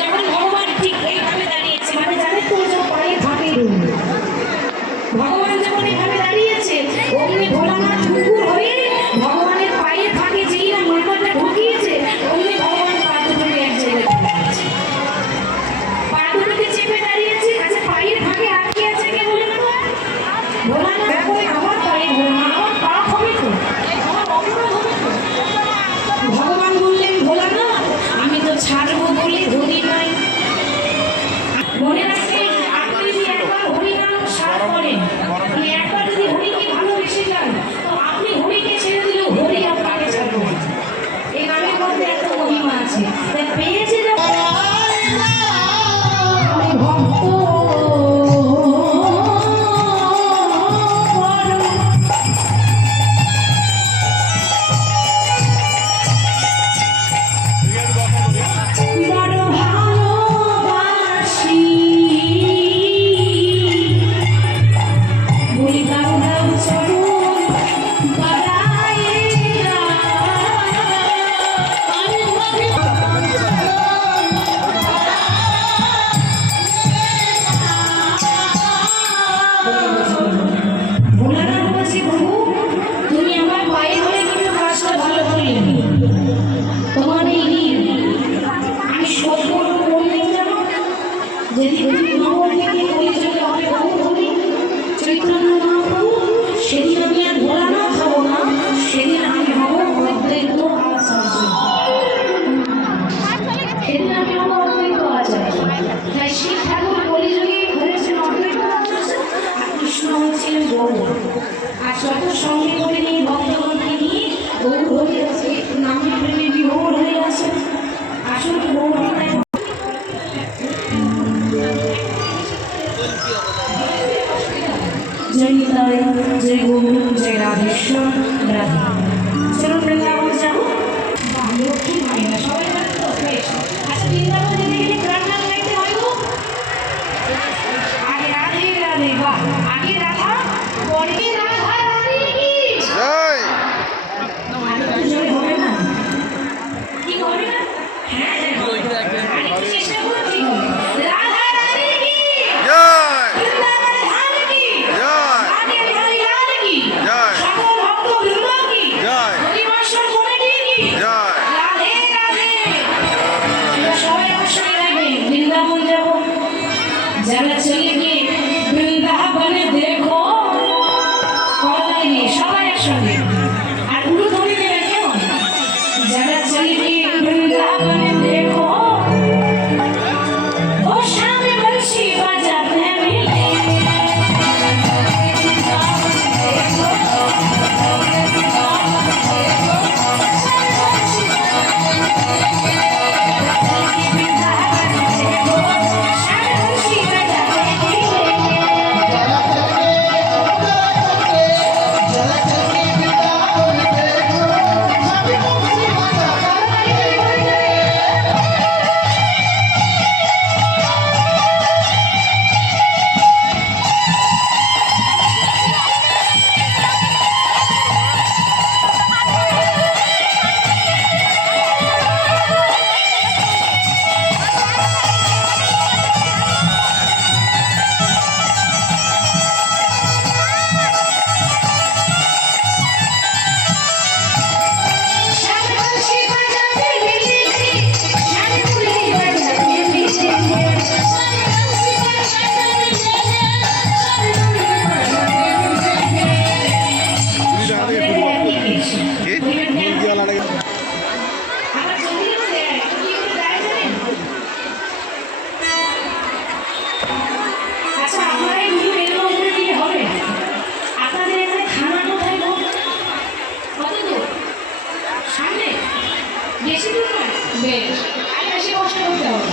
যখন ভগবান ঠিক এইভাবে দাঁড়িয়েছে, মানে জানেন তো যে পায়ে থাকে ভগবান যখন এইভাবে দাঁড়িয়েছে, অমনি ভোলানাথ ঠাকুর হয়ে ভগবানের পায়ে থাকে, যেই না মূলটা ঢুকিয়েছে, অমনি ভগবান পা দুটোকে এক জায়গায় দাঁড়িয়েছে, পা দুটোকে চেপে দাঁড়িয়েছে। আচ্ছা, পায়ে থাকে আটকে আছে কে বলে না? ভোলানাথ বলে আমার পায়ে ধরে না, আমার পা হবে তো, আমার অপরাধ হবে তো। ভগবান বললেন, ভোলানাথ আমি তো ছাড়বো বলে ধরি নাই। মনে রাখবেন, আপনি যদি একবার হরিনাম সার করেন, মানে একবার যদি হরিকে ভালোবেসে যান, তো আপনি হরিকে ছেড়ে দিলেও হরি আপনাকে ছাড়বে। এই নামের মধ্যে একটা মহিমা আছে। তাই পেয়েছে যখন আমি ভক্ত বড় ভালোবাসি, বলি গাও গাও চরণ বাড়ায়ে না। ভোলানাথ বলছি, প্রভু তুমি আমার পায়ে ধরে কিন্তু কাজটা ভালো করলে। তোমার এই আমি শোধ করবো কোন দিন জানো? যেদিন নগর থেকে কলিযুগে হবে বহু কবি চৈতন্য মহাপ্রভু, সেদিন আমি আর ভোলানাথ হব না, সেদিন আমি হব অদ্বৈত আচার্য। সেদিন আমি হব অদ্বৈত আচার্য। তাই শিব ঠাকুর কলিযুগে হয়েছেন অদ্বৈত আচার্য, আর কৃষ্ণ হচ্ছিলেন গৌর। আর যত সঙ্গে করে নিয়ে ভক্তগণকে নিয়ে গৌর হয়ে আছে, নামে প্রেমে বিভোর হয়ে আছে। আসলে গৌর जय निताय, जय गौर, जय राधेश्वर, राधे। चलो वृंदावन जाओ, लक्ष्मी माइना सबाई जाने तो बेश। अच्छा, वृंदावन যেতে গেলে কার নাম গাইতে হয় গো? আগে রাধে রাধে, বাহ, আগে রাধা, পরে রাধা রানী কি জয়। জয় হবে না? কি হবে না? হ্যাঁ হ্যাঁ, আরেকটু চেষ্টা করো, ঠিক হবে। রাধা রানী কি জয়, বৃন্দাবন ধাম কি জয়, আগে হরি লাল কি জয়, সকল ভক্ত বৃন্দ কি জয়, হরিবংশর কমিটি কি জয়, রাধে রাধে। সবাই অবশ্যই রাখবে, বৃন্দাবন যাব, যারা চলে গিয়ে বৃন্দাবনে দেখো, কলাই নিয়ে সবাই একসঙ্গে, আর উলু ধরে দেবে কেমন? যারা চলে গিয়ে বৃন্দাবনে দেখো, ও স্বামী বংশী বাজাতে মিলে, বেশি দূর নয়, বেশ, আর বেশি কষ্ট করতে হবে।